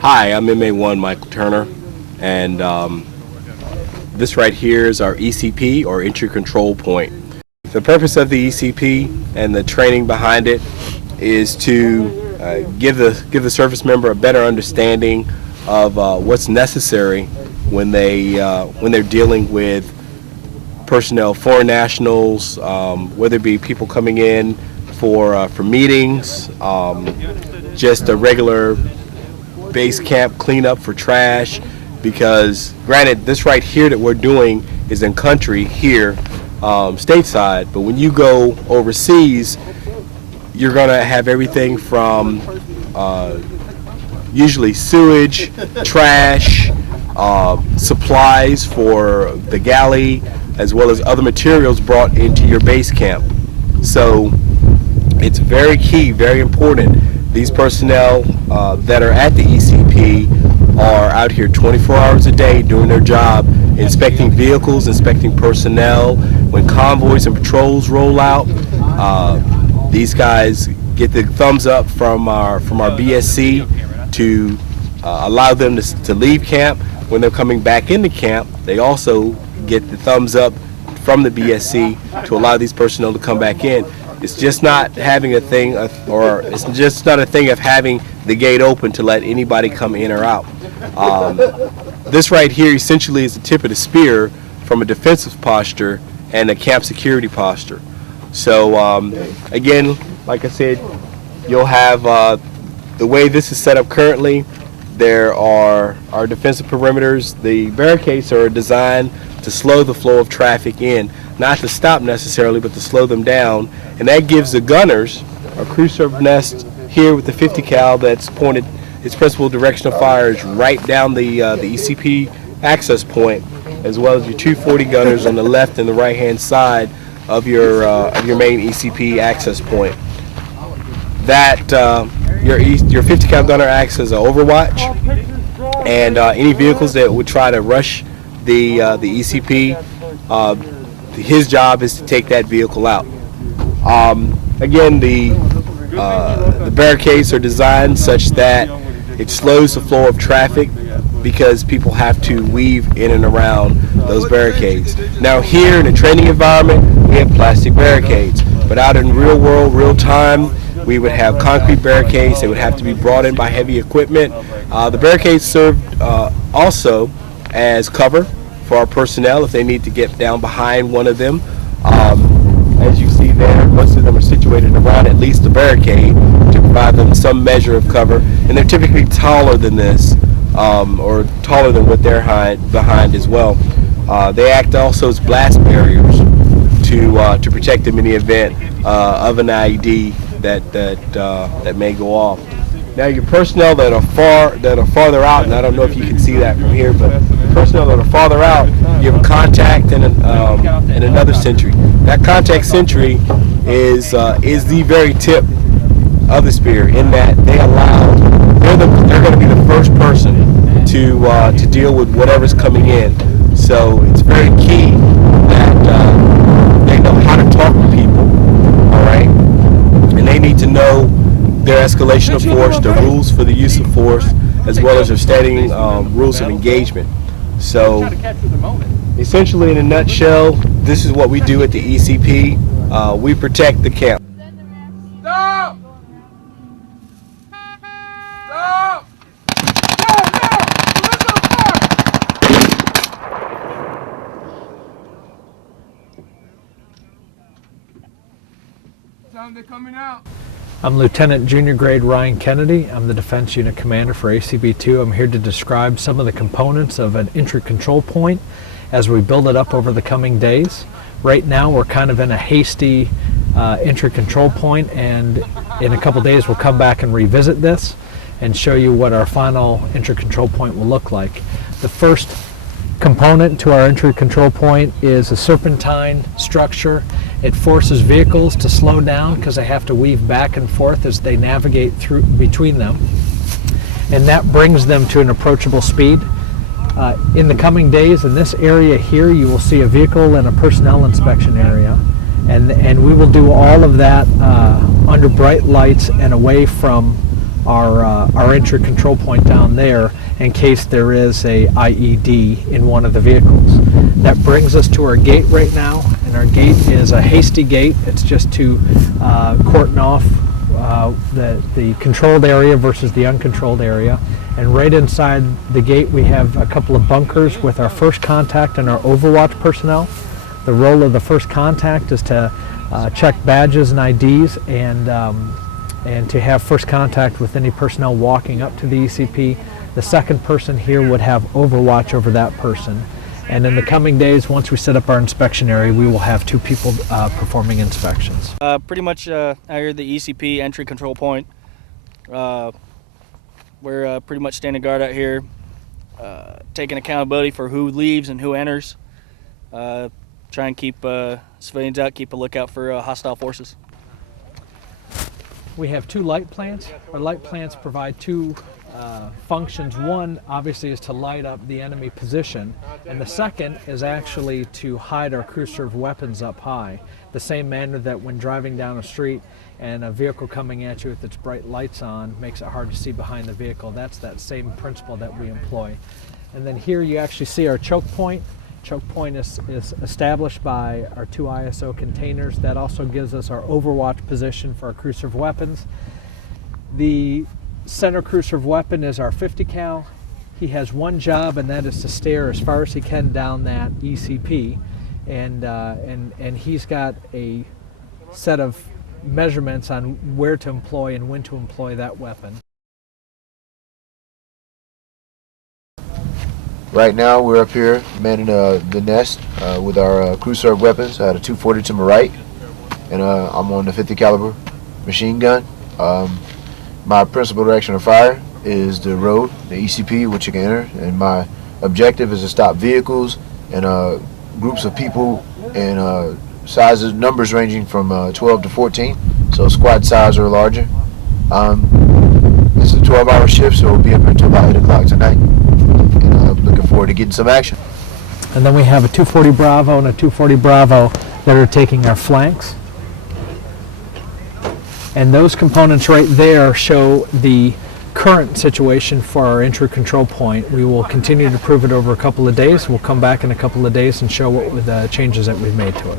Hi, I'm MA1 Michael Turner, and this right here is our ECP, or Entry Control Point. The purpose of the ECP and the training behind it is to give the service member a better understanding of what's necessary when they're dealing with personnel, foreign nationals, whether it be people coming in for meetings, just a regular base camp cleanup for trash. Because granted, this right here that we're doing is in country here, stateside, but when you go overseas, you're gonna have everything from usually sewage, trash, supplies for the galley, as well as other materials brought into your base camp. So it's very key, very important. These personnel that are at the ECP are out here 24 hours a day doing their job, inspecting vehicles, inspecting personnel. When convoys and patrols roll out, these guys get the thumbs up from our BSC to allow them to leave camp. When they're coming back into camp, they also get the thumbs up from the BSC to allow these personnel to come back in. It's just not having a thing, or it's just not a thing of having the gate open to let anybody come in or out. This right here essentially is the tip of the spear from a defensive posture and a camp security posture. So again, like I said, you'll have the way this is set up currently. There are our defensive perimeters. The barricades are designed to slow the flow of traffic in, not to stop necessarily, but to slow them down. And that gives the gunners a crew serve nest here with the 50 cal that's pointed, its principal direction of fire is right down the ECP access point, as well as your 240 gunners on the left and the right hand side of your main ECP access point. That your 50 cal gunner acts as an overwatch, and any vehicles that would try to rush the ECP, his job is to take that vehicle out. Again, the barricades are designed such that it slows the flow of traffic because people have to weave in and around those barricades. Now here in a training environment, we have plastic barricades, but out in real world, real time, we would have concrete barricades. They would have to be brought in by heavy equipment. The barricades serve also as cover for our personnel if they need to get down behind one of them. As you see there, most of them are situated around at least the barricade to provide them some measure of cover, and they're typically taller than this, or taller than what they're behind as well. They act also as blast barriers to protect them in the event of an IED that may go off. Now your personnel that are farther out, and I don't know if you can see that from here, but personnel that are farther out, you have a contact and another sentry. That contact sentry is the very tip of the spear, in that they're going to be the first person to deal with whatever's coming in. So it's very key that they know how to talk to people, all right, and they need to know their escalation of force, the rules for the use of force, as well as their standing rules of engagement. So essentially, in a nutshell, this is what we do at the ECP. We protect the camp. Stop! Stop! Time they're coming out. I'm Lieutenant Junior Grade Ryan Kennedy. I'm the Defense Unit Commander for ACB2. I'm here to describe some of the components of an entry control point as we build it up over the coming days. Right now we're kind of in a hasty entry control point, and in a couple days we'll come back and revisit this and show you what our final entry control point will look like. The first component to our entry control point is a serpentine structure. It forces vehicles to slow down because they have to weave back and forth as they navigate through between them, and that brings them to an approachable speed. In the coming days, in this area here, you will see a vehicle and a personnel inspection area, and we will do all of that under bright lights and away from our entry control point down there in case there is a IED in one of the vehicles. That brings us to our gate right now, and our gate is a hasty gate. It's just to cordon off the controlled area versus the uncontrolled area. And right inside the gate we have a couple of bunkers with our first contact and our overwatch personnel. The role of the first contact is to check badges and IDs and to have first contact with any personnel walking up to the ECP. The second person here would have overwatch over that person. And in the coming days, once we set up our inspection area, we will have 2 people performing inspections. Pretty much out here at the ECP entry control point. We're pretty much standing guard out here, taking accountability for who leaves and who enters. Try and keep civilians out, keep a lookout for hostile forces. We have 2 light plants. Our light plants provide 2 functions. One obviously is to light up the enemy position, and the second is actually to hide our crew serve weapons up high, the same manner that when driving down a street and a vehicle coming at you with its bright lights on makes it hard to see behind the vehicle. That's that same principle that we employ. And then here you actually see our choke point. Choke point is established by our 2 ISO containers. That also gives us our overwatch position for our crew serve weapons. The center crew serve weapon is our 50 cal. He has one job, and that is to stare as far as he can down that ECP, and he's got a set of measurements on where to employ and when to employ that weapon. Right now we're up here manning the nest with our crew serve weapons. I had a 240 to my right, and I'm on the 50 caliber machine gun. My principal direction of fire is the road, the ECP, which you can enter, and my objective is to stop vehicles and groups of people in sizes, numbers ranging from 12 to 14, so squad size or larger. It's a 12-hour shift, so we'll be up here until about 8 o'clock tonight, and looking forward to getting some action. And then we have a 240 Bravo and a 240 Bravo that are taking our flanks. And those components right there show the current situation for our entry control point. We will continue to prove it over a couple of days. We'll come back in a couple of days and show what the changes that we've made to it.